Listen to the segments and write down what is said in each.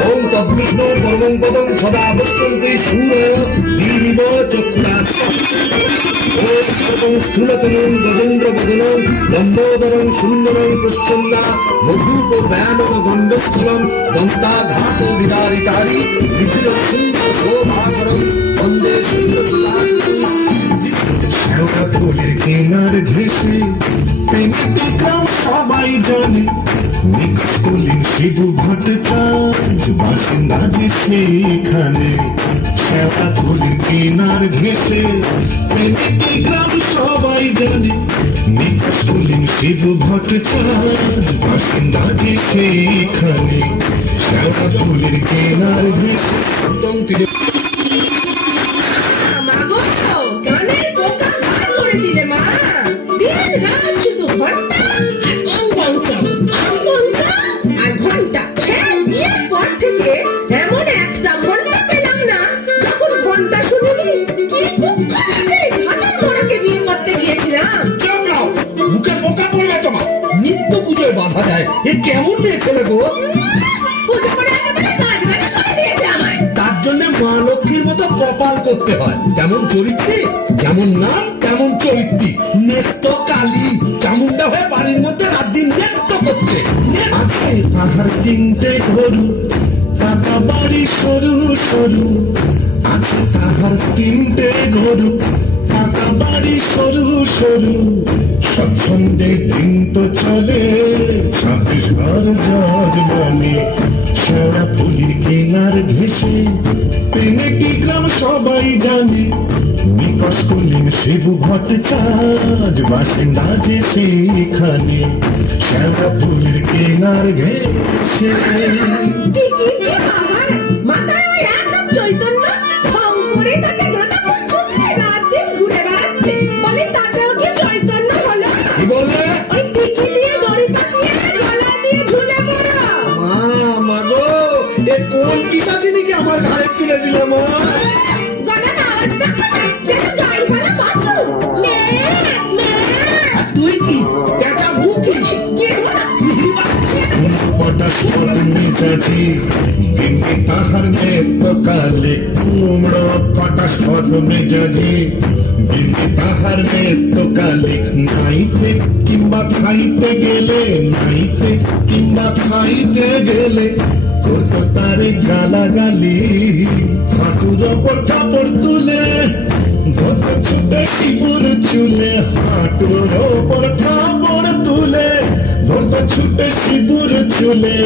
ওং তদ্বিষ্ণু পরমং পদং সদা পশ্যন্তি সূর্য দীর্ঘ চক্ষুরা ওং স্থূলতনং গজেন্দ্র বদনং লম্বোদরং সুন্দরং প্রসন্না মধুক ব্যায়ামক গণ্ডস্থলং দন্তাঘাত বিদারিতারি বিধির সুন্দর শোভাকরং বন্দে সুন্দর শ্যাওড়া ফুলের কেনার ঘেঁষে পেন্টি গ্রাম সবাই জানে নিকটলিন শিবু ভট্টাচার্য বাসিন্দা যে সেখানে শ্যাওড়া ফুলের কেনার ঘেঁষে পেন্টি গ্রাম সবাই জানে নিকটলিন শিবু ভট্টাচার্য বাসিন্দা যে সেখানে শ্যাওড়া ফুলের কেনার ঘেঁষে নিত্য পুজোয় বাধা যায় এ কেমন মেয়ে ছেলে গো তার জন্য মা লক্ষ্মীর মতো কপাল করতে হয় যেমন চরিত্রে যেমন নাম তেমন চরিত্রী নেত্য কালী চামুন্ডা হয়ে বাড়ির মধ্যে রাত দিন নৃত্য করছে আছে তাহার তিনটে ঘরু টাকা বাড়ি সরু সরু আছে তাহার তিনটে ঘরু টাকা বাড়ি সরু সরু স্বচ্ছন্দে দিন তো চলে 26 ঘর জজ বলে শ্যাওড়া ফুলের কেনার ঘেঁষে পেনেটি গ্রাম সবাই জানে নিকটলিন শিবু ভট্টাচার্য বাসিন্দা যে সেখানে শ্যাওড়া ফুলের কেনার ঘেঁষে চৈতন্য করে তাকে রাত দিন ঘুরে বেড়াচ্ছে বলে তাটাও কি চৈতন্য হলো কি বললে ওই টিকি দিয়ে দড়ি পাকিয়ে গলা দিয়ে ঝুলে পড়া মা গো এ কোন পিশাচিনীকে আমার ঘাড়ে তুলে দিল মা গলার আওয়াজ দেখো না যেন গাড়ি ভাড়া পাচ্ছো তুই কি পেঁচা ভুকি পটাশ মেজাজি গিন্নি তাহার নেত্য কালে কুমড়ো পটাশ পদ মেজাজি গিন্নি তাহার নেত্য কালে নাইতে কিংবা খাইতে গেলে নাইতে কিংবা খাইতে গেলে করতো তারে গালাগালি হাঁটুর ওপর কাপড় তুলে গত ছুটে শিবুর চুলে হাঁটুর ওপর কাপড় তুলে ধরতো ছুটে শিবুর চুলে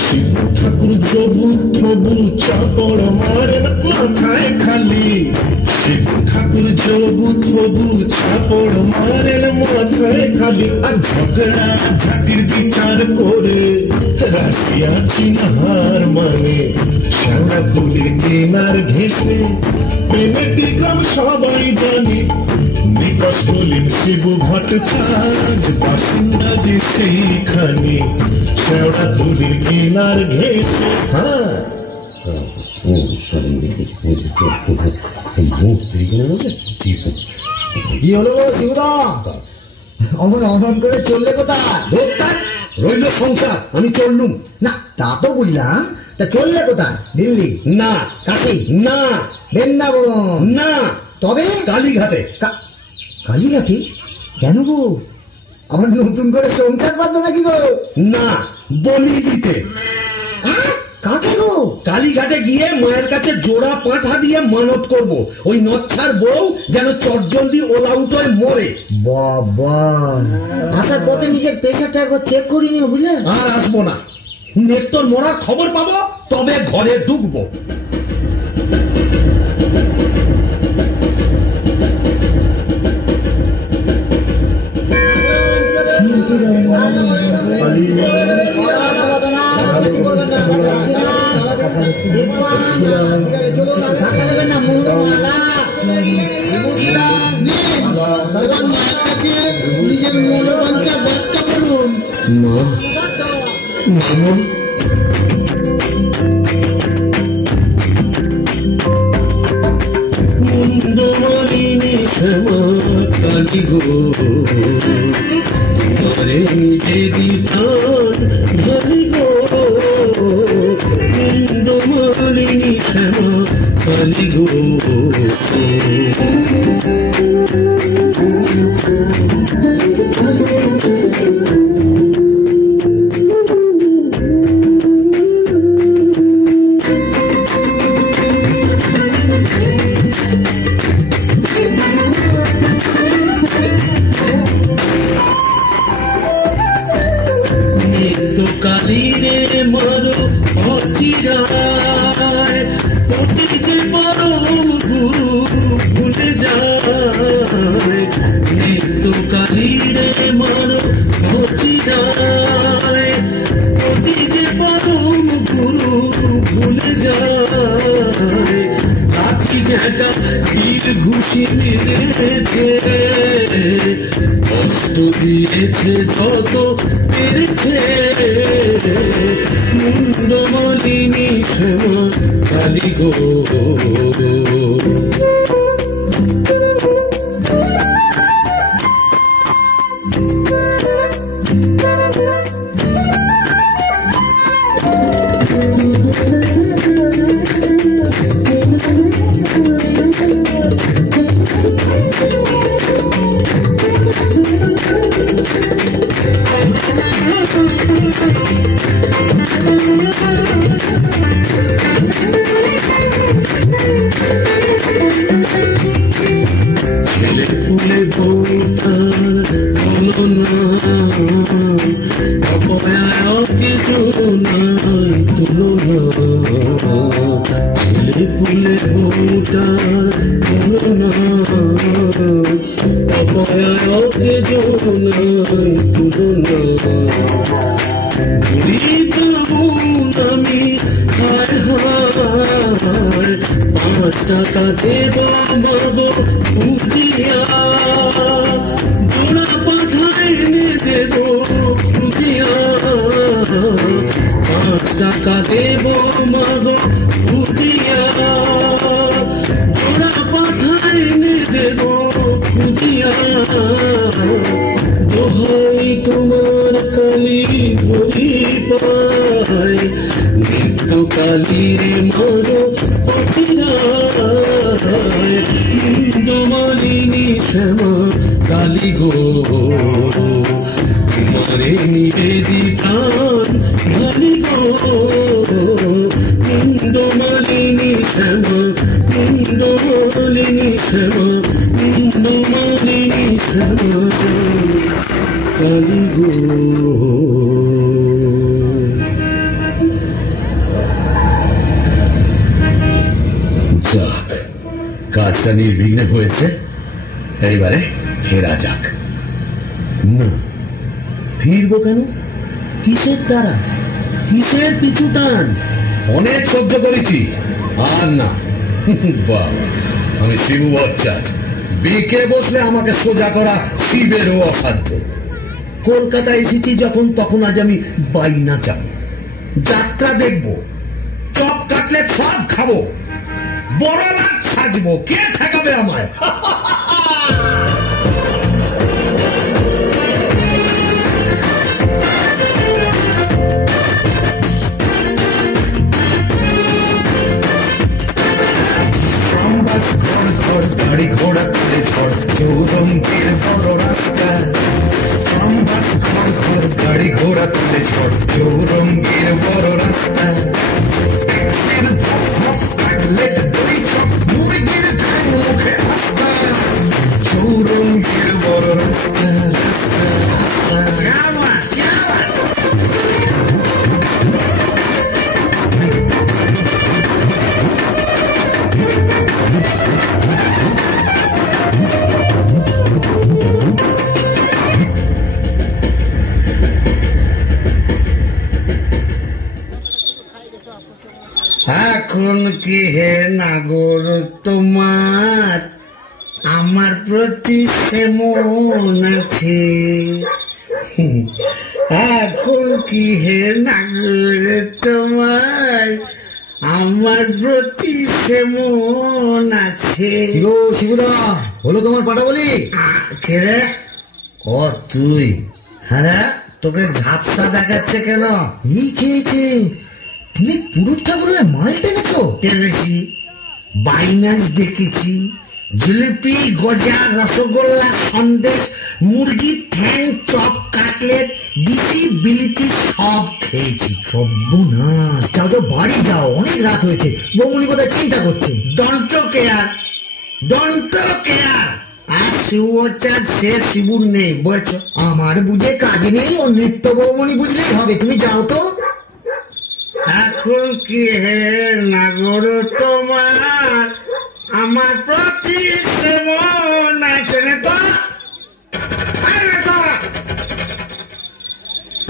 শিব ঠাকুর জবু থবু চাপড় মারেন মাথায় খালি শিব ঠাকুর জবু থবু চাপড় মারেন মাথায় খালি আর ঝগড়া ঝাঁটির বিচার করে রাশিয়া চিনহার মানে শ্যাওড়া ফুলের কেনার ঘেঁষে পেনেটি গ্রাম সবাই জানে নিকটলিন শিবু ভট্টাচার্য বাসিন্দা যে সেইখানে শ্যাওড়া ফুলের কেনার ঘেঁষে হ্যাঁ কি হলো শিবদা অমন অমন করে চললে কোথায় রইল সংসার আমি চললুম না তা তো বুঝলাম তা চললে কোথায় দিল্লি না কাশি না বৃন্দাবন না তবে কালীঘাটে কালীঘাটে কেন গো আবার নতুন করে সংসার বাঁধো নাকি গো না বলি দিতে কাকে গো কালীঘাটে গিয়ে মায়ের কাছে জোড়া পাঁঠা দিয়ে মানত করব ওই নচ্ছার বউ যেন চটজলদি ওলাউট হয়ে মরে বাবা আসার পথে নিজের প্রেশারটা একবার চেক করিনি বুঝলে আর আসবো না নেত্তর মরার খবর পাবো তবে ঘরে ঢুকবো নিজের মনোবাঞ্ছা ব্যক্ত করুন মুন্ডমালিনী শ্যামা কালী গো ঘরে দেবী প্রাণ ধরি গো কালী গো। কালী রে মারো অচিরায়, পতি যে পরম গুরু ভুলে যায়। নিত্য কালী রে মারো অচিরায়, পতি যে পরম গুরু ভুলে যায়। লাঠি যেটা তীর ঘুষি মেরেছে, কষ্ট দিয়েছে যত পেরেছে, মুন্ডমালিনী শ্যামা কালী গো। ছেলে ফুলে বউটার তুলনা, অপয়ায় কিছু নাই তুলনা। ছেলে ফুলে বউটার তুলনা, অপয়ায় কিছু নাই তুলনা। গরিব আমি হায় হায়, 5 টাকা দেব মাগো খুঁজিয়া, জোড়া পাঠায় এনে দেব খুঁজিয়া। 5 টাকা দেব মাগো খুঁজিয়া, জোড়া পাঠায় এনে দেব খুঁজিয়া। দোহাই তোমার কালী বলি পায়, নিত্য কালী রে মারো অচিরায়। মুন্ডমালিনী শ্যামা কালী গো, তোমারে নিবেদিতান কালী গো। মুন্ডমালিনী শ্যামা, মুন্ডমালিনী শ্যামা, মুন্ডমালিনী শ্যামা কালী গো। যাক, কাজটা নির্বিঘ্নে হয়েছে, এইবারে ফেরা যাক। না, ফিরবো কেন? কিসের তারা, কিসের পিছু টান? অনেক সহ্য করেছি, আর না। বাবা, আমি শিবু ভট্টাচার্য, বিকে বসলে আমাকে সোজা করা শিবেরও অসাধ্য। কলকাতা এসেছি যখন, তখন আজ আমি বাইনা চাই, যাত্রা দেখবো, চপ কাটলেট সব খাবো, বড় লাট সাজবো, কে ঠেকাবে আমায়? গাড়ি ঘোড়া তুলে ঝড়, চৌরঙ্গীর বড় রাস্তা। গাড়ি ঘোড়া তুলে ঝড়, চৌরঙ্গীর বড় রাস্তা। চৌরঙ্গীর বড় রাস্তা, এখন কি হে নাগর তোমার আমার প্রতি সেমন আছে? এখন কি হে নাগর তোমার আমার প্রতি সেমন আছে? শিবুদা, হলো তোমার পাটা বলি? কে রে? ও তুই? হ্যাঁ, তোকে ঝাপসা দেখাচ্ছে কেন? এই খেয়েছে, তুমি পুরুষ ঠাকুরের মাল টেনেছো? টেনেছি। বাইনাস দেখেছি, জিলিপি, গজা, রসগোল্লা, সন্দেশ, মুরগির ঠ্যাং, চপ, কাটলেট, দিশি বিলিতি সব খেয়েছি। সর্বনাশ, যাও তো বাড়ি যাও, অনেক রাত হয়েছে। বৌমনি কোথায় চিন্তা করছে? দন্ত কেয়ার, দন্ত কেয়ার। আর শিবচাঁদ সে শিবুর নেই, বুঝেছ? আমার বুঝে কাজ নেই, ও নিত্য বৌমনি বুঝলেই হবে। তুমি যাও তো। এখন কি হে নাগর তোমার আমার প্রতি সেমন আছে না তো?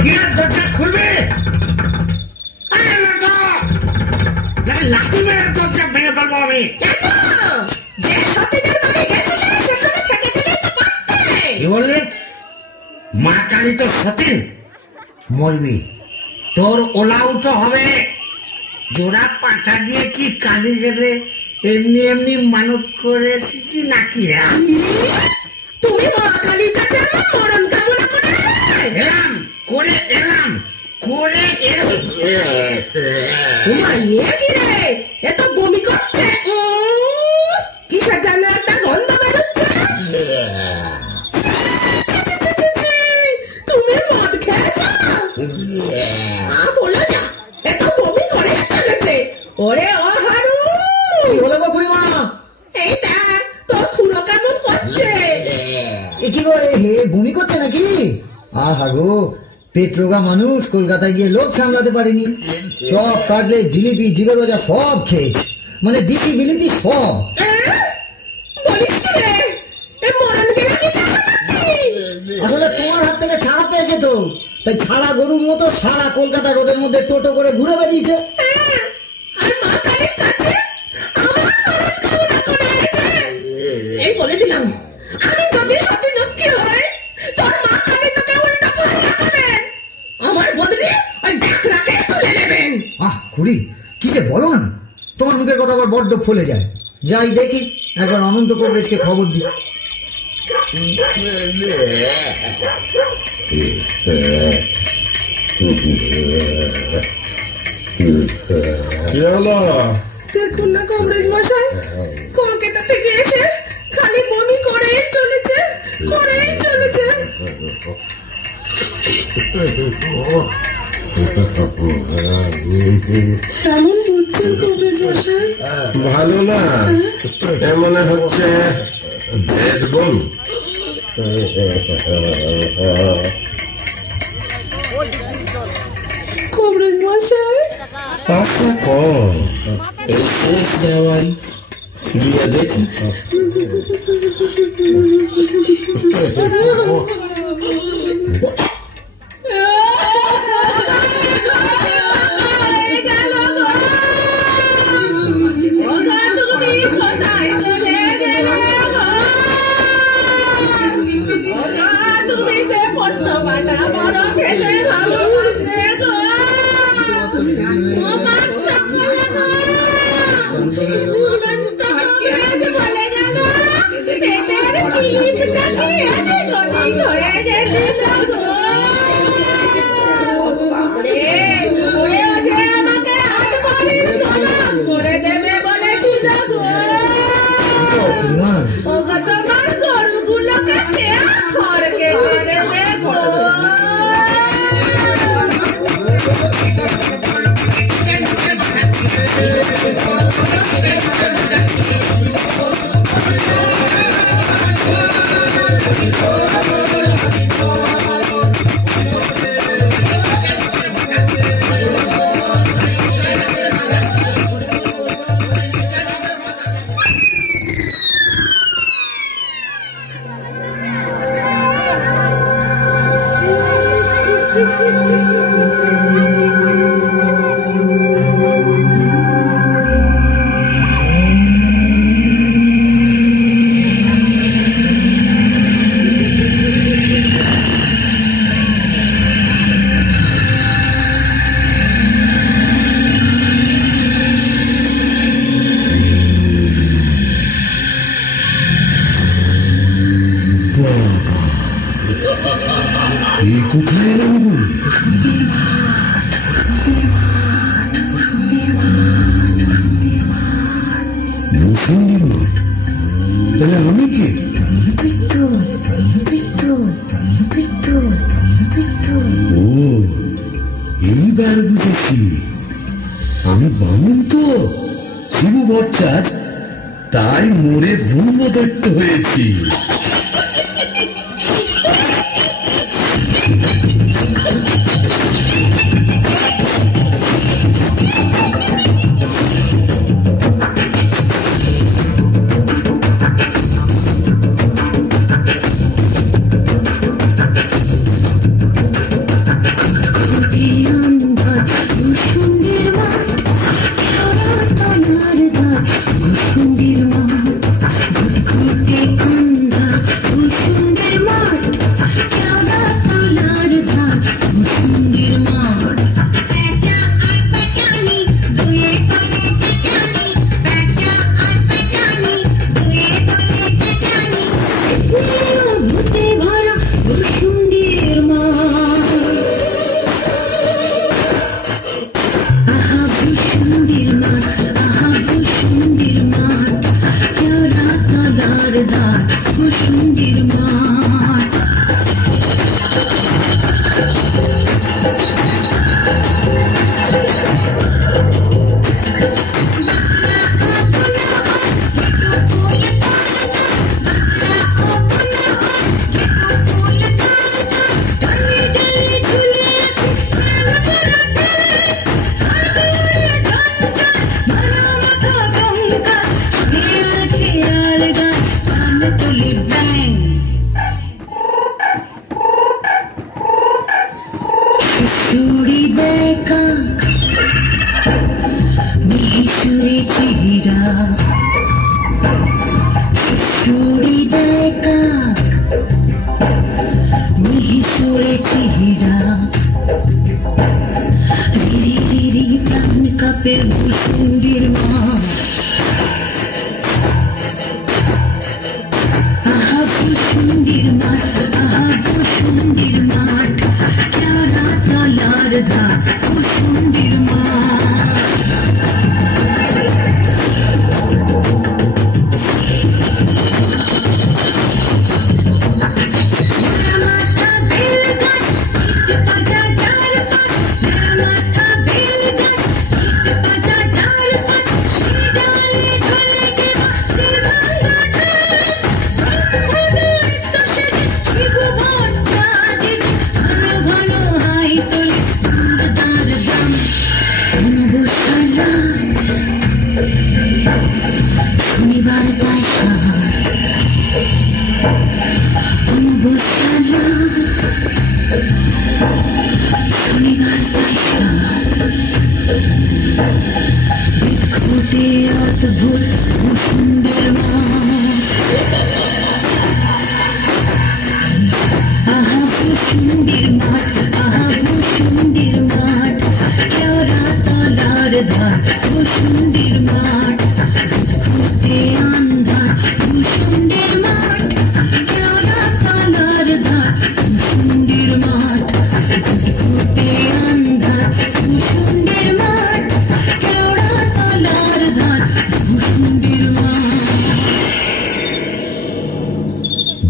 কি আর দরজা খুলবে? লাঠি মেরে দরজা ভেঙে ফেলবো আমি। যে সতীনের বাড়ি গেছিলে সেখানে থেকে দিলেই তো পারতে। কি বললে? মা কালী তো সতীন, মরবি, তোর ওলা উঠো হবে। জোড়া পাঠা দিয়ে কি কালী গেলে এমনি এমনি মানত করে এসেছি নাকি? তুমি মা কালীর কাছে আমার মরণ কামনা করে এলাম করে এলাম করে তোমার নিয়ে কি রে? এ তো বমি করছে। কিসের যেন একটা গন্ধ বেরোচ্ছে। তুমি মদ খেয়েছ? বলে যা, এ তো বমি করে চলেছে। ওরে ও হারু, কি হলো গো খুড়িমা? এই দেখ তোর খুড়ো কেমন করছে। এ কি গো, হে বমি করছে নাকি? আহা গো, পেট্রোগা মানুষ, কলকাতায় গিয়ে লোক সামলাতে পারেনি। চপ, কাটলেট, জিলিপি, জিবে গজা সব খেয়েছে, মানে দিশি বিলিতি সব। বলিস কি রে? এ মরণ গেলে কি আসলে তোমার হাত থেকে ছাড়া পেয়েছে তো, তাই ছাড়া গরুর মতো সারা কলকাতা রোদের মধ্যে টোটো করে ঘুরে বেরিয়েছে। আর মা কালীর কাছে আমার মরণ কামনা করে গেছে। এই বলে দিলাম, আমি যদি সতী লক্ষ্মী হই, তোর মা কালী তোকে উল্টা করে রাখবেন। আমার বদলে ওই ডাকরাকে তুলে নেবেন। আহ খুড়ি, কি যে বলো না, তোমার মুখের কথা আবার বড্ড ফলে যায়। যাই দেখি, একবার অনন্ত কবরেজকে খবর দিই। দেখুন না কবরেজ মশাই, কলকাতা থেকে এসে খালি বমি করেই চলেছে, করেই চলেছে। কেমন বুঝছেন কবরেজ মশাই? ভালো না, মনে হচ্ছে ভেদ বমি। কবরেজ মশাই, আশা কম, এই শেষ দেওয়াই গিয়ে দেখি। হয়ে গেছে ভূষণ্ডির মাঠ, তাহলে আমি কে? ও, এইবার বুঝেছি, আমি বামুন তো, শিবু ভট্টাচার্য, তাই মোড়ে ব্রহ্মদৈত্য হয়েছি।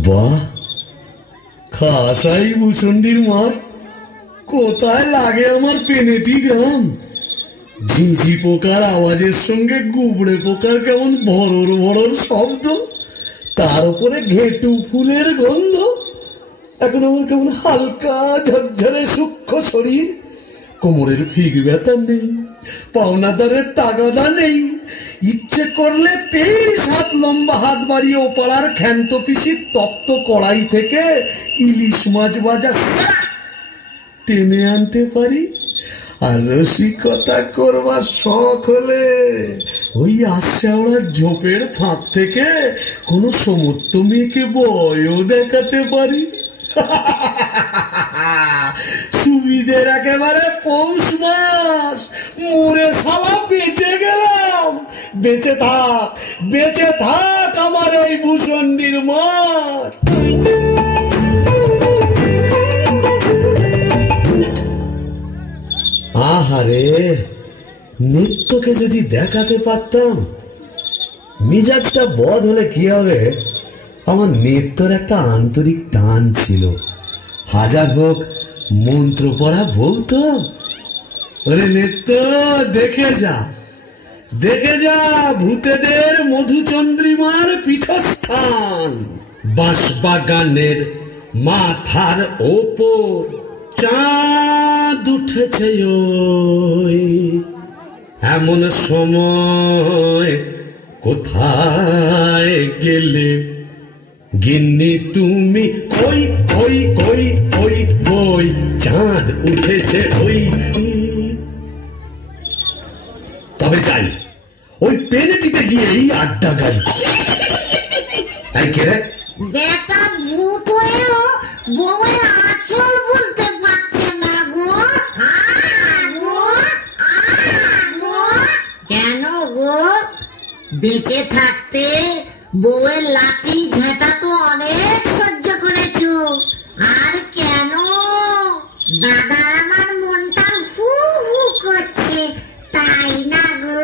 বাহ, খাসাই ভূষণ্ডির মাঠ, কোথায় লাগে আমার পেনেটি গ্রাম। ঝিঝি পোকার আওয়াজের সঙ্গে গুবড়ে পোকার কেমন ভরর ভরর শব্দ, তার উপরে ঘেটু ফুলের গন্ধ। এখন আমার কেমন হালকা ঝরঝরে সূক্ষ্ম শরীর, কোমরের ফিগ ব্যথা নেই, পাওনাদারের তাগাদা নেই। ইচ্ছে করলে 23 হাত লম্বা হাত বাড়িয়ে ওপাড়ার ক্ষান্ত পিসির তপ্ত কড়াই থেকে ইলিশ মাছ ভাজা টেনে আনতে পারি। আর রসিকতা করবার শখ হলে ওই আশাওড়ার ঝোপের ফাঁক থেকে কোনো সমর্থ মেয়েকে বয়ও দেখাতে পারি। সুবিধের একেবারে পৌষ মাস, মোরে শালা বেঁচে গেলাম। বেঁচে থাক আমার এই ভূষণ্ডির মাঠ। আহারে, নিত্যকে যদি দেখাতে পারতাম, মেজাজটা বদ হলে কি হবে, আমার নেত্তর একটা আন্তরিক টান ছিল। হাজার হোক মন্ত্র পড়া বউ তো। ওরে নেত্য, দেখে যা দেখে যা ভূতেদের মধুচন্দ্রিমার পীঠস্থান। বাঁশবাগানের মাথার ওপর চাঁদ উঠেছে ওই, এমন সময় কোথায় গেলে গিন্নি তুমি? কই কই কই কই কই চাঁদ উঠেছে ওই। তবে যাই, ওই পেনেটিতে গিয়েই আড্ডা গাড়ি। কে রে? বেটা ভূত হয়েও বউয়ের আঁচল বলতে পারছে না গো। কেন গো? বেঁচে থাকতে বউয়ের লাঠি ঝেঁটা তো অনেক সহ্য করেছো, আর কেন? দাদা আমার মনটা হু হু করছে, তাই না গো?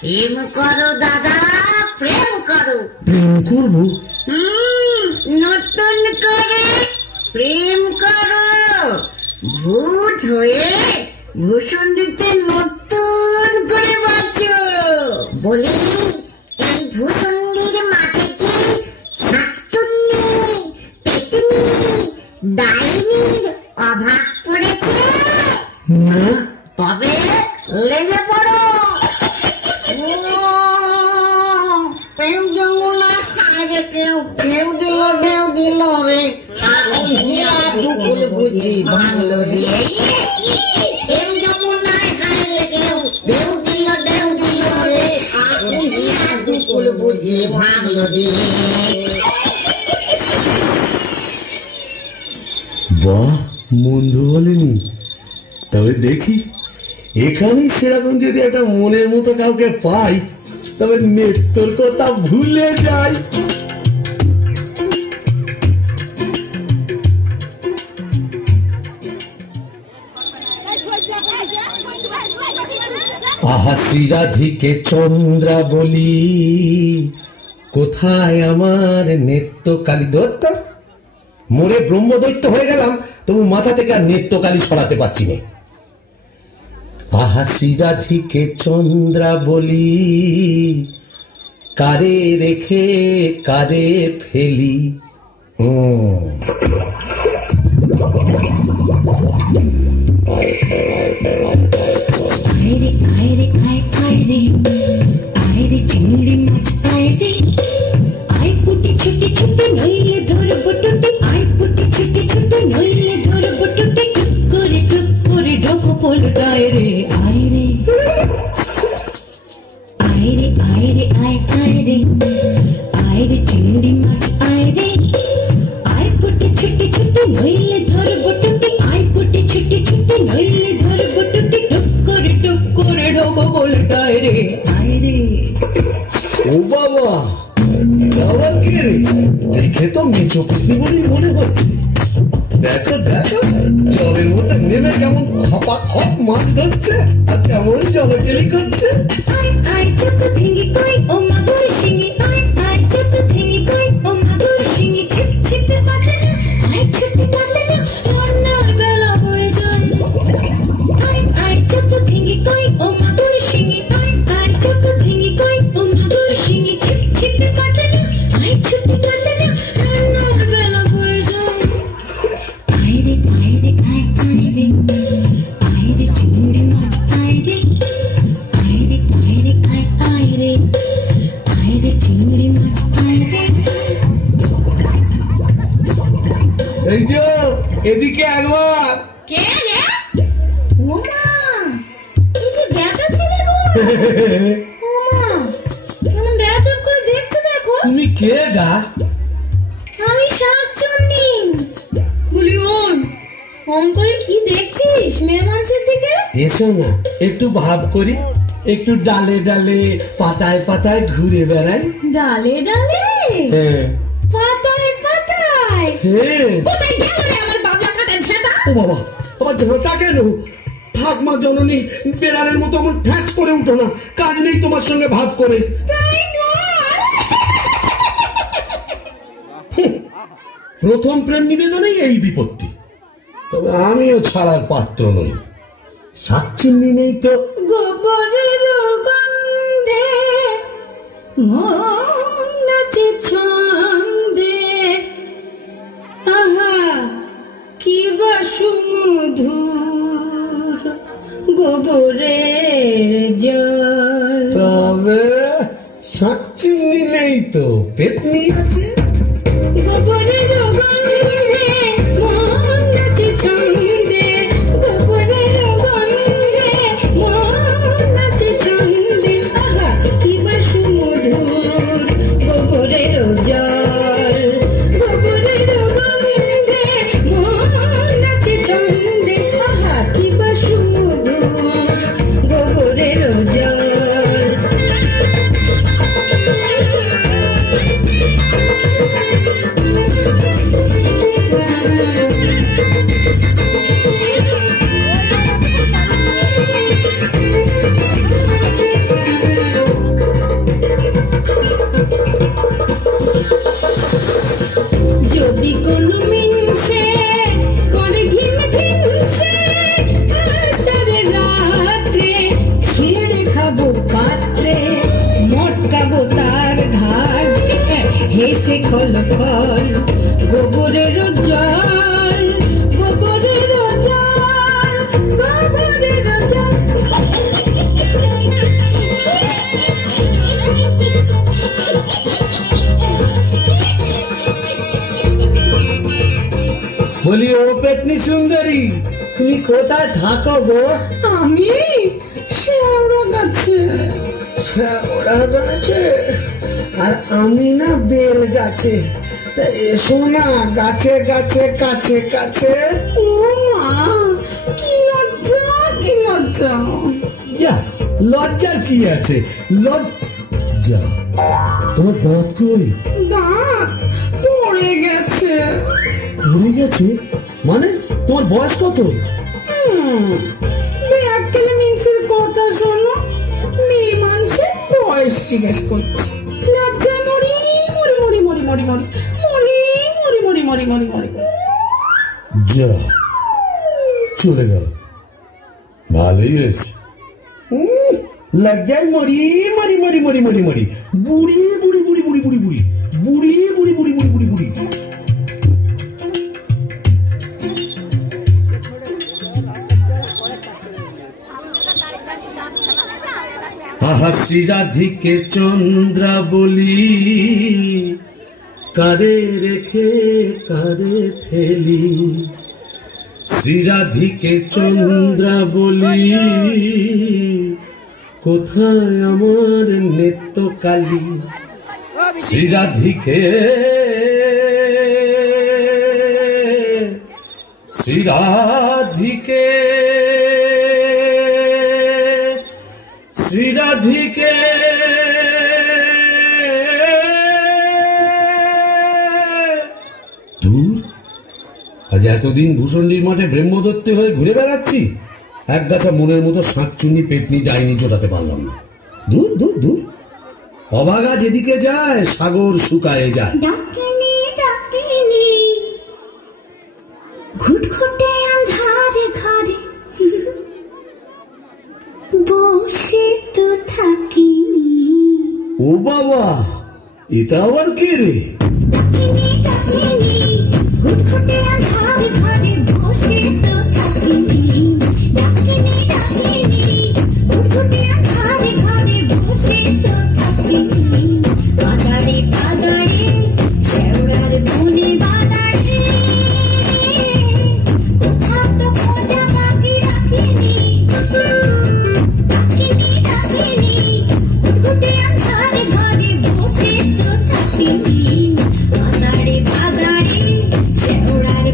প্রেম করো দাদা, প্রেম করো। প্রেম করবো? নতুন করে প্রেম করো। ভূত হয়ে ভূষণ দিতে নতুন করে বাঁচো। বলি, এই ভূষণের মাঠে কি শাকচুন্নি, পেতনি, ডাইনির অভাব পড়েছে? না। তবে লেগে পড়ো। প্রেম যমুনা আগে কেউ কেউ দিল ঢেউ দিল রে, দুকুল বুঝি ভাঙলো রে। প্রেম যমুনায় হারে কেউ ঢেউ দিল রে, দুকুল বুঝি ভাঙলো রে। বাহ, মন্দ বলেনি। তবে দেখি, এখানেই সেরকম যদি একটা মনের মতো কাউকে পাই, তবে নেত্তর কথা ভুলে যাই। আহা শ্রীরাধিকে চন্দ্রা বলি, কোথায় আমার নেত্রকালী? দত্ত মোরে ব্রহ্মদৈত্য হয়ে গেলাম, তবু মাথা থেকে আর নেত্রকালী সরাতে পারছি না। আহা শ্রীরাধিকে চন্দ্রা বলি, কারে রেখে কারে ফেলি। চিংড়ি মাছ আয় রে, আয় পুটি ছুটি ছুটি নইলে ধরবো টুটি, আয় পুটি ছুটি ছুটি নইলে ধরবো টুটি, টুক করে ঢোকো পোলটায় রে। আয় রে আয় রে আয় রে আয় আয় রে, আয় রে চিংড়ি মাছ আয় রে, আয় পুটি ছুটি ছুটি নইলে ধরবো টুটি, আয় পুটি ছুটি ছুটি নইলে ধরবো টুটি, টুক করে ঢোকো পোলটায় রে। আয় রে। ও বাবা, এটা আবার কে রে? দেখে তো মেচো কুটনি বলি মনে হচ্ছে। দেখো দেখো, জলের মধ্যে নেমে কেমন খপা খপ মাছ ধরছে, আর কেমন জলকেলি করছে। আয় আয় যত ভেঙে কই ও মাগুর শিঙি, আয় আয় যত ভেঙে কই ও মাগুর শিঙি, ছিপ ছিপে পাতলা, আয় ছুটে পাতলা, রান্নার বেলা হয়ে যায়। আয় আয় যত ভেঙে কই ও মাগুর শিঙি, আয় আয় যত ভেঙে কই ও মাগুর শিঙি, ছিপ ছিপে পাতলা, আয় ছুটে পাতলা, রান্নার বেলা হয়ে যায়। আয় রে আয় রে আয় আয় রে, আয় রে চিংড়ি মাছ আয় রে, আয় রে আয় রে আয় আয় রে, আয় রে চিংড়ি মাছ আয় রে। এই যে এদিকে একবার। কে রে? ওমা, এই যে ব্যাটা ছেলে গো। ওমা, কেমন ব্যাট করে দেখছো দেখো। তুমি কে গা? আমি শাকচুন্নি। বলি ওন করে কি দেখছিস মেয়ে মানুষের দিকে? এসো না, একটু ভাব করি, একটু ডালে ডালে পাতায় পাতায় ঘুরে বেড়াই। ডালে ডালে হ্যাঁ পাতায় পাতায়। হ্যাঁ। কোথায় গেল রে আমার বাবলা কাটা ঝেঁটা? ও বাবা, আমার ঝাঁটা কেন? থাক মা জননী, বেড়ালের মতো আমার ফ্যাচ করে উঠো না, কাজ নেই তোমার সঙ্গে ভাব করে। তাই গো। প্রথম প্রেম নিবেদনেই এই বিপত্তি। তবে আমিও ছাড়ার পাত্র নই। শাকচুন্নি নেই তো গোবরের গন্ধে মন নাচে ছন্দে, আহা কি বা সুমধুর গোবরের জল। তবে শাকচুন্নি নেই তো পেতনি আছে। গোবরের গন্ধে মন নাচে ছন্দে, গোবরের গন্ধে মন নাচে ছন্দে, আহা কি বা সুমধুর গোবরের জল। গোবরের গন্ধে মন নাচে ছন্দে, আহা কি বা সুমধুর গোবরের জল। যদি কোনো মিনসে করে ঘিন ঘিনসে আস্তারে রাত্রে ছিঁড়ে খাবো পাত্রে, মটকাবো তার ঘাড় হেসে খল খল গোবরের জল। গোবরের জল, গোবরের জল। বলি ও পেতনি সুন্দরী, তুমি কোথায় থাকো গো? আমি শেওড়া গাছে। শেওড়া গাছে? আর আমি না বেল গাছে। তা এসো না গাছে গাছে কাছে কাছে। ও মা, কি লজ্জা, কি লজ্জা। যা, লজ্জার কি আছে? লজ্জা? তোমার দাঁত কই? দাঁত পড়ে গেছে। পড়ে গেছে মানে? তোমার বয়স কত? ব্যাককেলে মিনসের কথা শোনো, মেয়ে মানুষের বয়স জিজ্ঞেস করছে। লজ্জায় মরি মরি মরি মরি মরি মরি মরি মরি মরি মরি মরি মরি। যা, চলে গেল। ভালোই হয়েছে। লজ্জায় মরি মরি মরি মরি মরি মরি বুড়ি বুড়ি বুড়ি বুড়ি বুড়ি বুড়ি বুড়ি বুড়ি বুড়ি বুড়ি বুড়ি বুড়ি। আহা শ্রীরাধিকে চন্দ্রা বলি, কারে রেখে কারে ফেলি। শ্রীরাধিকে চন্দ্রা বলি, কোথায় আমার নেত্রকালী। শ্রীরাধিকে শ্রীরাধিকে শ্রীরাধিকে দূর। আজ এতদিন ভূষণ্ডির মাঠে ব্রহ্মদত্তে হয়ে ঘুরে বেড়াচ্ছি, এক গাছা মনের মতো শাঁকচুন্নি পেতনি যায়নি জোটাতে পারলাম না। দূর দূর দূর। অভাগা যেদিকে যায় সাগর শুকায়ে যায়। ডাকিনি ডাকিনি ঘুটঘুটে আন্ধারে ঘরে বসে তো থাকিনি। ও বাবা, এটা আবার কে রে? ডাকিনি ডাকিনি ঘুটঘুটে আন্ধারে ঘরে বসে তো থাকিনি। ডাকিনি ডাকিনি ঘুটঘুটে আন্ধারে ঘরে বসে তো থাকিনি। বাদাড়ে বাদাড়ে শেওড়ার বনে বাদাড়ে, কোথাও তো খোঁজা বাকি রাখিনি। ডাকিনি ডাকিনি ঘুটঘুটে আন্ধারে ঘরে বসে তো থাকিনি। বাদাড়ে বাদাড়ে শেওড়ার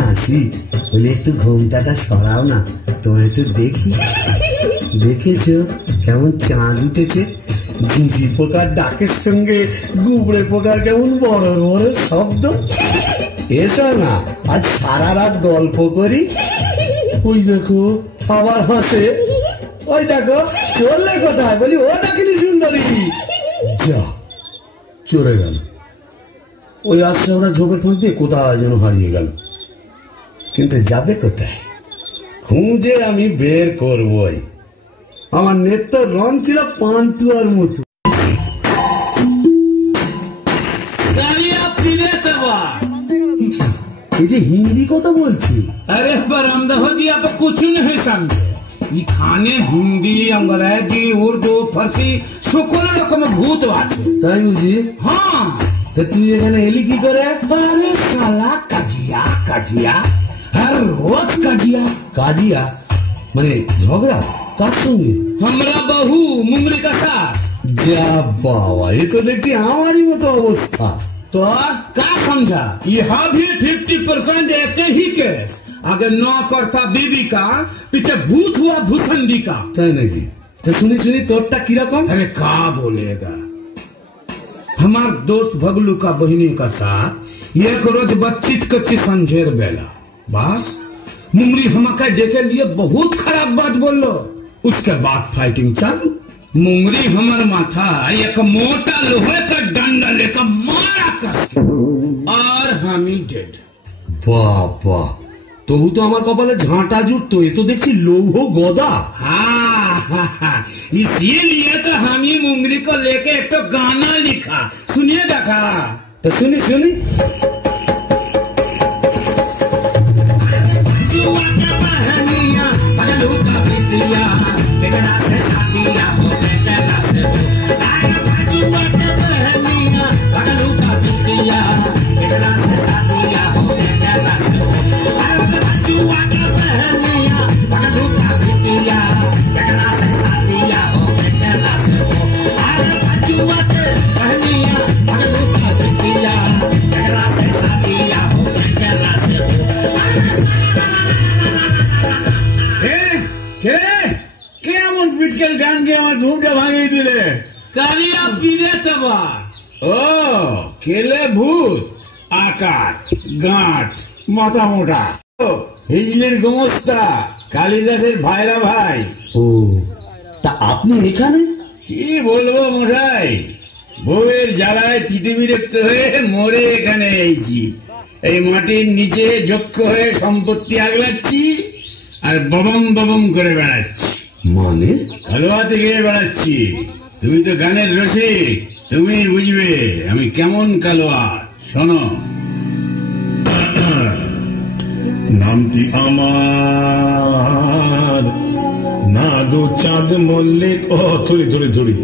হাসি, বলে একটু ঘোমটাটা সরাও না, তোমার একটু দেখি। দেখেছো কেমন চাঁদ উঠেছে? ঝিঝি পোকার ডাকের সঙ্গে গুবড়ে পোকার কেমন বড় বড় শব্দ। এসো না, আজ সারা রাত গল্প করি। ওই দেখো আবার হাসে। ওই দেখো চললে কোথায়? বলি ও ডাকিনি সুন্দরী। যা চলে গেল। ওই আসছে ওরা ঝোপের মধ্যে কোথায় যেন হারিয়ে গেল। কিন্তু যাবে কোথায়? খুঁজে আমি বের করবই। আমার নেত্য রং ছিল পান্তুয়ার মতো। এই যে হিন্দি কথা বলছি। अरे बरमदहो जी आप कुछ नहीं समझे। ये खाने हिंदी अंग्रेजी उर्दू फारसी সকল রকম ভূত আছে। তাই বুঝি? হ্যাঁ। তা তুই এখানে এলি কি করে? अरे साला काजिया काजिया हर रोज काजिया। কাজিয়া মানে ঝগড়া? কার সঙ্গে? हमरा बहू मुंगरी का साथ। যা বাবা, এ তো দেখছি আমারই মতো অবস্থা। तो क्या समझा? यह भी 50% एक ही केस। अगर नौकर था बीवी का, पीछे भूत हुआ भूसंडी का। তাই নাকি? তা শুনি শুনি তোরটা কিরকম? अरे क्या बोलेगा? हमार दोस्त भगलू का बहिनी का साथ एक रोज बच्चित कच्ची संझेर बेला बस मुंगरी हमका देखे लिए बहुत खराब बात बोलो। उसके बाद फाइटिंग चालू। मुंगरी हमार माथा एक मोटा लोहे का डंडा लेकर मारा कस के। और हम ही डेड। বাবা, তবু তো আমার কপালে ঝাঁটা জুটতো। এ তো দেখছি লৌহ গদা। हाँ, इसीलिए तो हम ही मुंगरी को लेके एक तो गाना लिखा, सुनिए देखा। তা শুনি শুনি। কেমন পিটকেল গান গিয়ে আমার ঘুমটা ভাঙিয়ে দিলে। কারিয়া ফিরে তবা। ও কেলে ভূত, আকাট গাঁট মাথা মোটা, হিজলির গোমস্তা, কালিদাসের ভাইরা ভাই। ও তা আপনি এখানে? কি বলবো মশাই, বউয়ের জ্বালায় তিতে বিরক্ত হয়ে মরে এখানে এইছি। এই মাটির নিচে যক্ষ হয়ে সম্পত্তি আগলাচ্ছি আর ববম ববম করে বেড়াচ্ছি। মানে? খালোয়াতে গিয়ে বেড়াচ্ছি। তুমি তো গানের রসিক, তুমি বুঝবে আমি কেমন কালোয়া। শোনো, নামটি আমার নাদু চাঁদ মল্লিক। ও থুড়ি থুড়ি থুড়ি।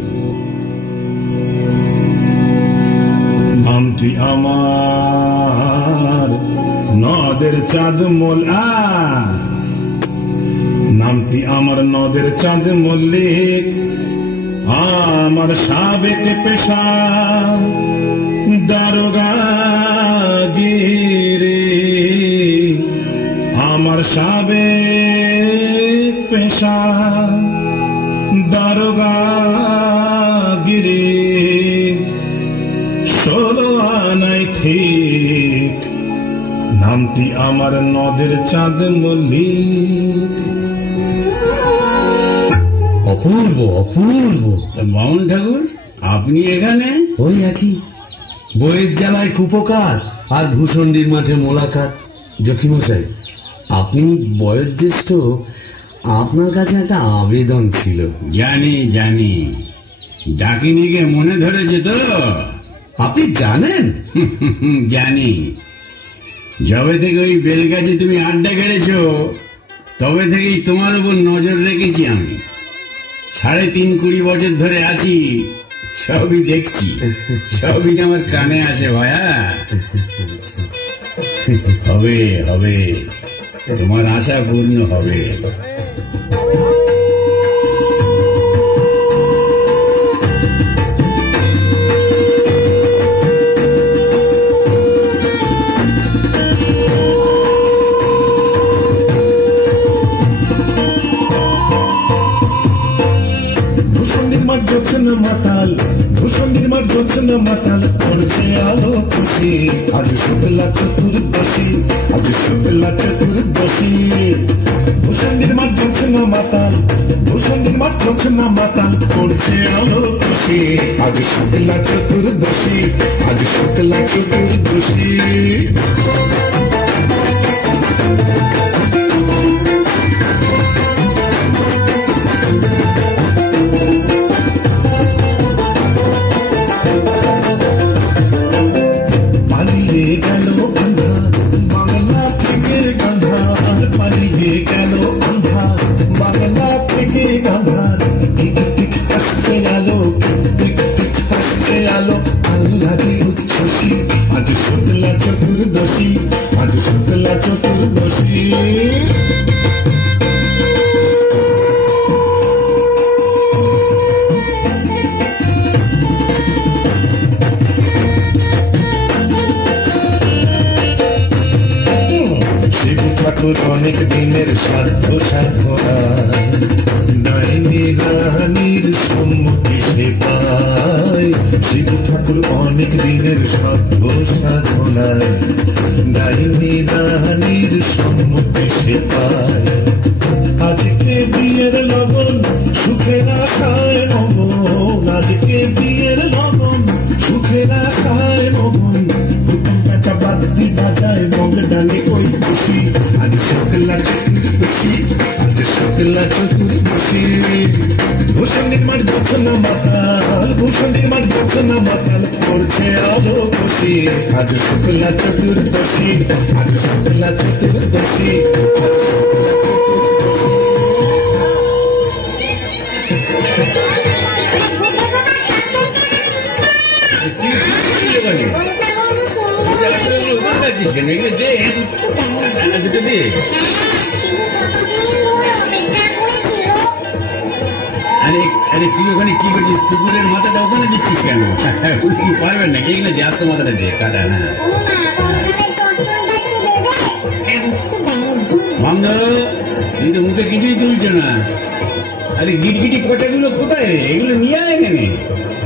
নামটি আমার নদের চাঁদ নামটি আমার নদের চাঁদ মল্লিক। আমার সাবেক পেশা দারোগাগিরি। আমার সাবেক পেশা দারোগাগিরি। 16 আনাই ঠিক, নামটি আমার নদের চাঁদ মল্লিক। অপূর্ব অপূর্ব। বামন ঠাকুর আপনি এখানে? ওই একই, বইয়ের জ্বালায় কুপকার আর ভূষণ্ডির মাঠে মোলাকাত। জকিমশাই, আপনি বয়োজ্যেষ্ঠ, আপনার কাছে একটা আবেদন ছিল। জানি জানি, ডাকিনিকে মনে ধরেছে তো? আপনি জানেন? জানি। যবে থেকে ওই বেলগাছে তুমি আড্ডা গেড়েছো, তবে থেকেই তোমার উপর নজর রেখেছি আমি। 3.5 বছর ধরে আছি, সবই দেখছি, সবই আমার কানে আসে ভায়া। হবে হবে, তোমার আশা পূর্ণ হবে। না মাতাল করছে আলো খুশি, আজ শুক্লা চতুর্দশী, আজ শুক্লা চতুর্দশী। ভূষণের মাঠ চলছে না মাতাল, ভূষণের মাঠ চলছে না মাতাল করছে আলো খুশি, আজ শুক্লা চতুর্দশী, আজ শুক্লা চতুর্দশী। পালিয়ে গেল আন্ধার বাংলা থেকে গান্ধার, পালিয়ে গেল আন্ধার বাংলা থেকে গান্ধার। টিক টিক আসছে আলো, টিক টিক আসছে আলো, আল্লাহরে উচ্ছ্বাসী, আজ শুক্লা চতুর্দশী, আজ শুক্লা চতুর্দশী। শিব ঠাকুর অনেক দিনের সাধ্য সাধনা, ডাইনি রানীর সম্মুখে সে পায়। শিব ঠাকুর অনেক দিনের সাধ্য সাধনায়, ডাইনি রানীর সম্মুখে সে পায়। আজকে বিয়ের লগন সুখের আশায় মগন, আজকে বিয়ের লগন সুখের আশায় মগন। কাঁচা বাদ্যি বাজায় মগ ডালে ওই খুশি, আজ শুক্লা চতুর্দশী, আজ শুক্লা চতুর্দশী। ভূষণের মাঠ জ্বলছে না মাতাল, ভূষণের মাঠ জ্বলছে না মাতাল করছে আলো খুশি, আজ শুক্লা চতুর্দশী, আজ শুক্লা চতুর্দশী, আজ শুক্লা আরে তুই ওখানে কি করছিস? কুকুরের মাথাটা ওখানে দিচ্ছিস কেন? উনি কি পারবেন না? এগুলো দিয়ে আস্তে মাথাটা দিয়ে কাটা। হ্যাঁ ভাঙ, তুই তো মুখে কিছুই তুলছে না। আরে গিটগিটি পচাগুলো কোথায়? এগুলো নিয়ে আয় এখানে।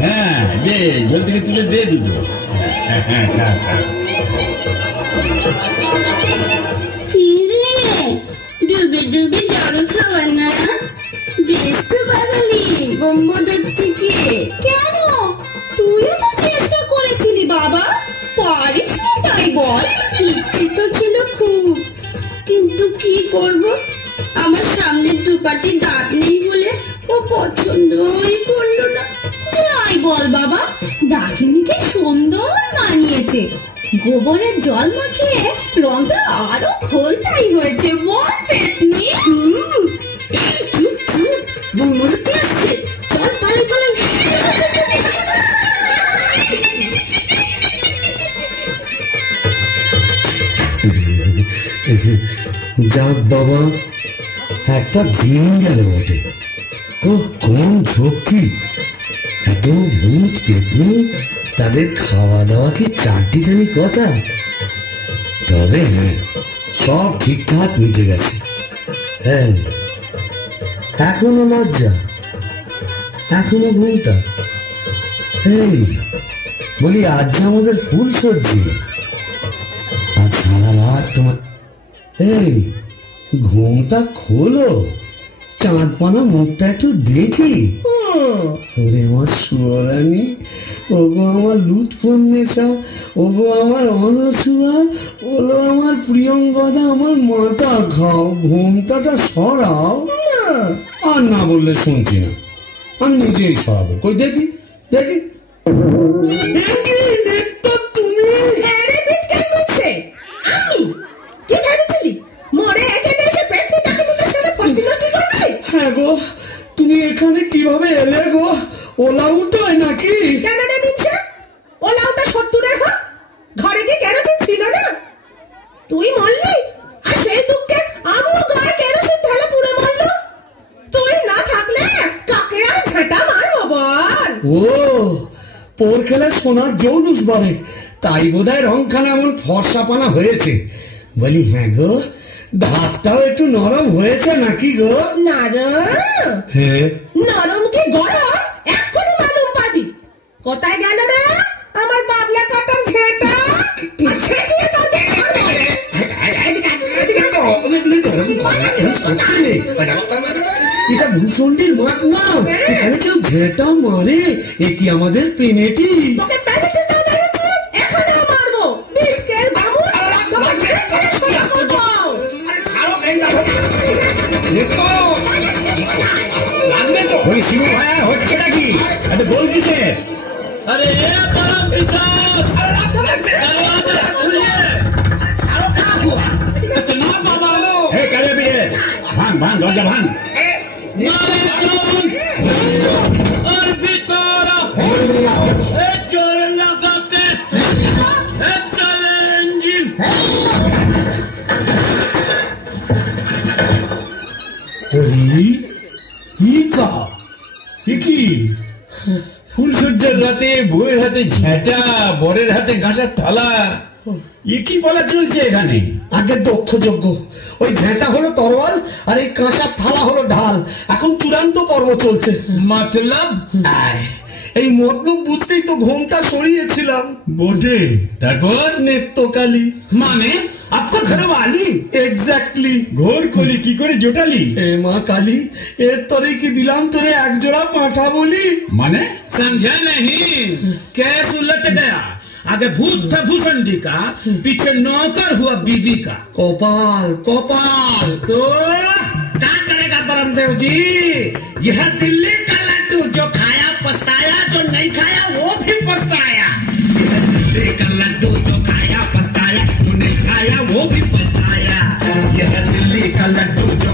হ্যাঁ যে জল থেকে তুলে দে দুটো। হ্যাঁ হ্যাঁ খা খা। কি রে, ডুবে ডুবে জল খাওয়া না? বেশ তো বাঙালি বোম্বদের থেকে। কেন, তুইও তো চেষ্টা করেছিলি বাবা, পারিস না তাই বল? ইচ্ছে তো ছিল খুব, কিন্তু কি করব, আমার সামনে দুপাটি দাঁত নেই বলে ও পছন্দই করলো না। যাই বল বাবা, ডাকিনিকে সুন্দর মানিয়েছে। গোবরের জল মাখিয়ে রংটা আরো খোলতাই হয়েছে বল পেতনি। বৌমতি আসছে, চল পালাই পালাই। যাক বাবা, একটা দিন গেল বটে। ও কোন ঝক্কি, এত ভূত পেতনি, তাদের খাওয়া দাওয়া কি চারটিখানি কথা। তবে হ্যাঁ, সব ঠিকঠাক মিটে গেছে। হ্যাঁ, এখনো লজ্জা, এখনো ঘুমটা। এই বলি, আজ যে আমাদের ফুল সজ্জি, আজ সারা রাত তোমার। এই ঘুমটা খোলো, চাঁদপানা মুখটা একটু দেখি। ওরে আমার সুয়ারানি, ওগো আমার লুৎফুন্নেসা, ওগো আমার অনসুয়া, ওলো আমার প্রিয়ঙ্গদা, আমার মাথা খাও, ঘুমটাটা সরাও। আর না বললে শুনছি না, আমি নিজেই সরাবো। কই দেখি দেখি দেখি। তুমি আমি কি ভেবেছিলি মরে এখানে এসে পেতনি ডাকাতের সাথে ফষ্টি নষ্টি করবে? হ্যাঁ গো, তুমি এখানে কিভাবে এলে গো? ওলা উল্টোয় নাকি? কেন রে মিনসা, ওলা ওটা 70-এর হোক, ঘরে কি কেরোসিন ছিল না? তুই মরলি, আর সেই দুঃখে আমিও গায়ে কেরোসিন ঢালা পুরো মরলো। তুই না থাকলে কাকে আর ঝাঁটা মারবো বল? ও পোর খেলে সোনার জৌলুস বলে, তাই বোধহয় রংখানা এমন ফর্সাপানা হয়েছে। বলি হ্যাঁ গো, ভাতটাও একটু নরম হয়েছে নাকি গো? নরম? হ্যাঁ, নরম কি গরম এক্ষুনি মালুম পাবি। কোথায় গেল রে আমার বাবলা কাটার ঝেঁটা এটা ভূষণ্ডির মাঠ না, এখানে কেউ ঝেঁটাও মারে, এ কি আমাদের পেনেটি? তোকে প্যানেটে দাও মেরেছি, এখানেও মারবো। বিস্কের বাবু তোমার ঝেঁটা লাগবে তো ওই শিবু ভাইয়া হচ্ছে নাকি? এত গোল দিতে अरे परम पिशाच! दरवाजा खोलिए! इतना बाबा लो! হে কারে বিরে ভাঙ ভাঙ দরজা ভাঙ नारे चोर! और बितोरा! ए चोर लगाते! ए चले इंजिन! কি ফুলসজ্জার রাতে বউয়ের হাতে ঝেঁটা, বরের হাতে গাঁসার থালা, এ কি বলা চলছে এখানে? আগে দক্ষযজ্ঞ, ওই ঝেঁটা হলো তরোয়াল আর এই কাঁসার থালা হলো ঢাল। এখন চূড়ান্ত পর্ব চলছে। मतलब? এই মতলব বুঝতেই তো ঘোমটা সরিয়েছিলাম। বটে, তারপর নেত্রকালী माने आपका घर वाली? এক্স্যাক্টলি। ঘোর খলি কি করে জোটালি? এ মা কালী, এর তরে কি দিলাম তোরে এক জোড়া পাঁঠা বলি? মানে समझा नहीं? कैस उलट गया? आगे भूत था भूषणी का, पीछे नौकर हुआ बीबी का। কপাল কপাল। तो क्या करेगा परमदेव जी? यह दिल्ली का लड्डू, जो खाया पछताया, जो नहीं खाया वो भी पछताया। यह दिल्ली का लड्डू, जो खाया पछताया, जो नहीं खाया वो भी पछताया। यह दिल्ली का लड्डू, जो